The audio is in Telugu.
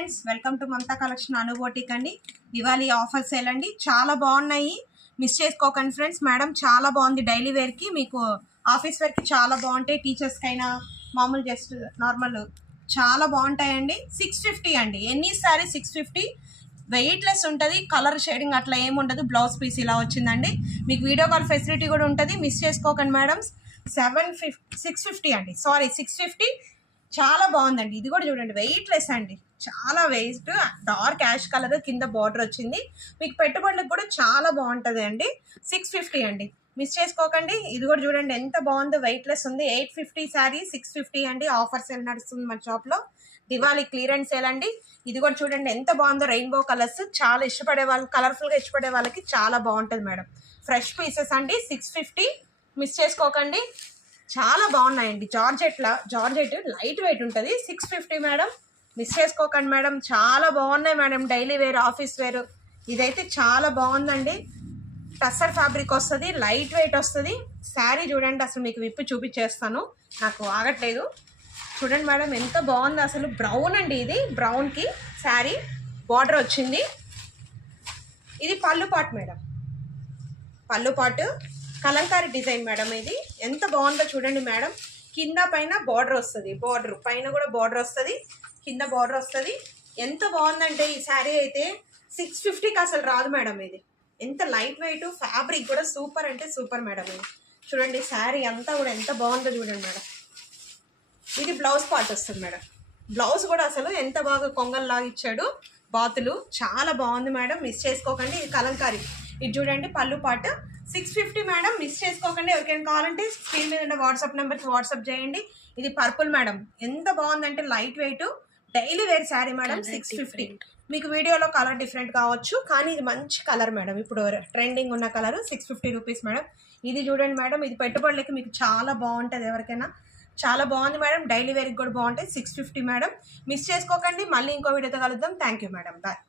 Friends, welcome to Mamata collection అనుబోటిక్ అండి. దివాళీ ఆఫర్ సేల్ అండి, చాలా బాగున్నాయి, మిస్ చేసుకోకండి ఫ్రెండ్స్. మేడం చాలా బాగుంది, డైలీ వేర్కి మీకు ఆఫీస్ వేర్కి చాలా బాగుంటాయి, టీచర్స్కి అయినా మామూలు జస్ట్ నార్మల్ చాలా బాగుంటాయండి. 650 అండి, ఎన్ని సారీ 650, వెయిట్లెస్ ఉంటుంది, కలర్ షేడింగ్ అట్లా ఏముండదు. బ్లౌజ్ పీస్ ఇలా వచ్చిందండి, మీకు వీడియో కాల్ ఫెసిలిటీ కూడా ఉంటుంది, మిస్ చేసుకోకండి మేడం. 650 అండి, సారీ 650, చాలా బాగుందండి. ఇది కూడా చూడండి, వెయిట్లెస్ అండి, చాలా వెయిట్, డార్క్ యాష్ కలర్ కింద బార్డర్ వచ్చింది, మీకు పెట్టుబడులకు కూడా చాలా బాగుంటుంది అండి. 650 అండి, మిస్ చేసుకోకండి. ఇది కూడా చూడండి ఎంత బాగుందో, వెయిట్లెస్ ఉంది. 850 శారీ 650 అండి, ఆఫర్ సేల్ నడుస్తుంది మన షాప్లో, దివాళీ క్లియరెన్స్ సేల్ అండి. ఇది కూడా చూడండి ఎంత బాగుందో, రెయిన్బో కలర్స్, చాలా ఇష్టపడే వాళ్ళు, కలర్ఫుల్గా ఇష్టపడే వాళ్ళకి చాలా బాగుంటుంది మేడం. ఫ్రెష్ పీసెస్ అండి, 650, మిస్ చేసుకోకండి. చాలా బాగున్నాయండి, జార్జెట్ లైట్ వెయిట్ ఉంటుంది. 650 మేడం, మిస్ చేసుకోకండి మేడం. చాలా బాగున్నాయి madam, daily wear, office wear. ఇదైతే చాలా బాగుందండి, టస్సర్ ఫ్యాబ్రిక్ వస్తుంది, లైట్ వెయిట్ వస్తుంది. శారీ చూడండి, అసలు మీకు విప్పి చూపించేస్తాను, నాకు ఆగట్లేదు. చూడండి మేడం ఎంత బాగుంది అసలు. బ్రౌన్ అండి, ఇది బ్రౌన్కి శారీ బార్డర్ వచ్చింది. ఇది పళ్ళు పాటు మేడం, పళ్ళు పాటు కలంకారీ డిజైన్ మేడం. ఇది ఎంత బాగుందో చూడండి మేడం, కింద పైన బార్డర్ వస్తుంది, బార్డర్ పైన కూడా బార్డర్ వస్తుంది, కింద బార్డర్ వస్తుంది. ఎంత బాగుందంటే ఈ శారీ అయితే 650కి అసలు రాదు మేడం. ఇది ఎంత లైట్ వెయిట్, ఫ్యాబ్రిక్ కూడా సూపర్ అంటే సూపర్ మేడం. ఇది చూడండి, శారీ అంతా కూడా ఎంత బాగుందో చూడండి మేడం. ఇది బ్లౌజ్ పార్ట్ వస్తుంది మేడం, బ్లౌజ్ కూడా అసలు ఎంత బాగా కొంగల్లాగా ఇచ్చాడు, బాతులు, చాలా బాగుంది మేడం, మిస్ చేసుకోకండి. ఇది కలంకారీ, ఇది చూడండి పళ్ళు పార్ట్. 650 మేడం, మిస్ చేసుకోకండి. ఎవరికైనా కావాలంటే స్క్రీన్ మీద ఉన్న వాట్సాప్ నెంబర్కి వాట్సాప్ చేయండి. ఇది పర్పుల్ మేడం, ఎంత బాగుందంటే light weight, daily wear sari madam. 650, మీకు వీడియోలో కలర్ డిఫరెంట్ కావచ్చు, కానీ ఇది మంచి కలర్ మేడం, ఇప్పుడు ట్రెండింగ్ ఉన్న కలర్. 650 rupees madam. ఇది చూడండి మేడం, ఇది పెట్టుబడులకి మీకు చాలా బాగుంటుంది, ఎవరికైనా చాలా బాగుంది మేడం, డైలీ వేర్కి కూడా బాగుంటాయి. 650 మేడం, మిస్ చేసుకోకండి. మళ్ళీ ఇంకో వీడియోతో కలుద్దాం. Thank you madam, bye.